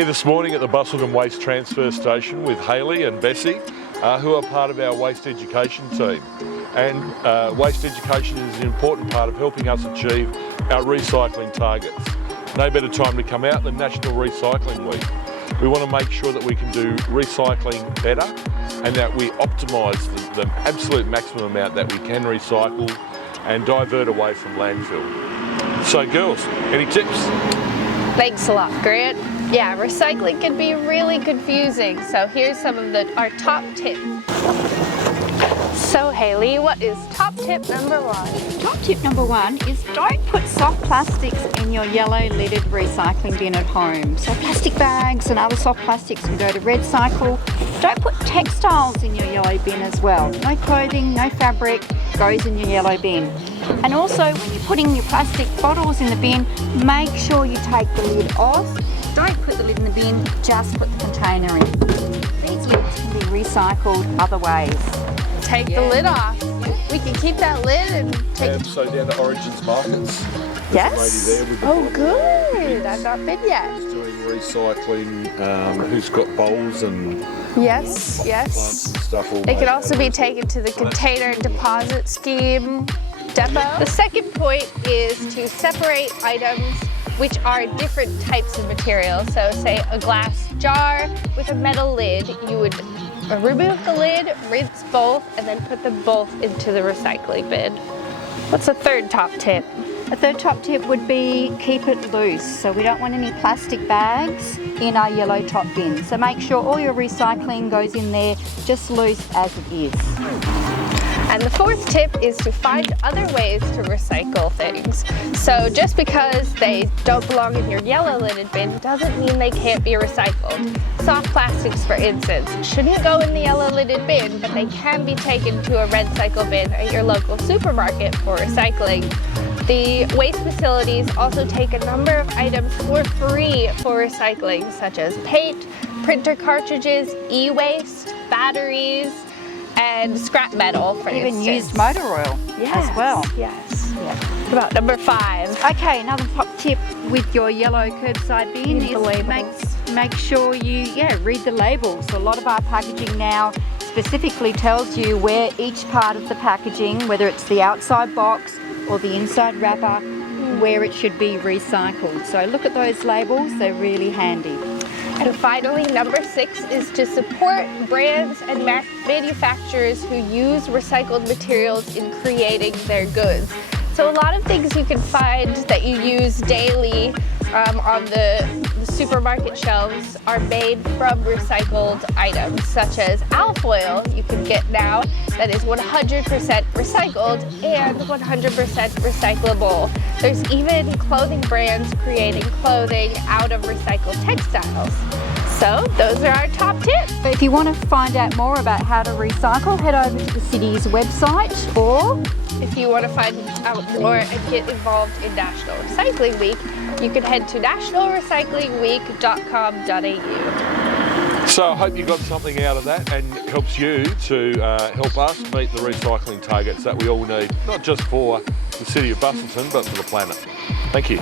Here this morning at the Bustleton Waste Transfer Station with Hayley and Bessie, who are part of our waste education team. And waste education is an important part of helping us achieve our recycling targets. No better time to come out than National Recycling Week. We want to make sure that we can do recycling better and that we optimise the absolute maximum amount that we can recycle and divert away from landfill. So girls, any tips? Thanks a lot, Grant. Yeah, recycling can be really confusing, so here's some of our top tips. So Hayley, what is top tip number 1? Top tip number 1 is don't put soft plastics in your yellow lidded recycling bin at home. So plastic bags and other soft plastics can go to red cycle. Don't put textiles in your yellow bin as well. No clothing, no fabric goes in your yellow bin. And also when you're putting your plastic bottles in the bin, make sure you take the lid off. Don't put the lid in the bin, just put the container in. These lids can be recycled other ways. Take the lid off. We can keep that lid and take So down to Origins Markets. Yes. Lady there with the oh, good. I've not been yet. Who's doing recycling, who's got bowls and Yes, plants yes. and stuff. All They made could also be out of taken to the container deposit scheme depot. The second point is to separate items which are different types of material. So say a glass jar with a metal lid, you would remove the lid, rinse both, and then put them both into the recycling bin. What's the third top tip? A third top tip would be keep it loose. So we don't want any plastic bags in our yellow top bin. So make sure all your recycling goes in there just loose as it is. And the fourth tip is to find other ways to recycle things. So just because they don't belong in your yellow lidded bin doesn't mean they can't be recycled. Soft plastics, for instance, shouldn't go in the yellow lidded bin, but they can be taken to a red cycle bin at your local supermarket for recycling. The waste facilities also take a number of items for free for recycling, such as paint, printer cartridges, e-waste, batteries, and scrap metal, for Even instance. used motor oil as well. Yes. Yeah. What about number 5? Okay, another top tip with your yellow curbside bin Read the labels. is make sure you read the labels. So a lot of our packaging now specifically tells you where each part of the packaging, whether it's the outside box or the inside wrapper, where it should be recycled. So look at those labels, they're really handy. And finally, number 6 is to support brands and manufacturers who use recycled materials in creating their goods. So a lot of things you can find that you use daily on the supermarket shelves are made from recycled items, such as alfoil you can get now that is 100% recycled and 100% recyclable. There's even clothing brands creating clothing out of recycled textiles. So those are our top tips. But if you want to find out more about how to recycle, head over to the city's website, or if you want to find out more and get involved in National Recycling Week, you can head to nationalrecyclingweek.com.au. So I hope you got something out of that and helps you to help us meet the recycling targets that we all need, not just for the city of Bustleton, but for the planet. Thank you.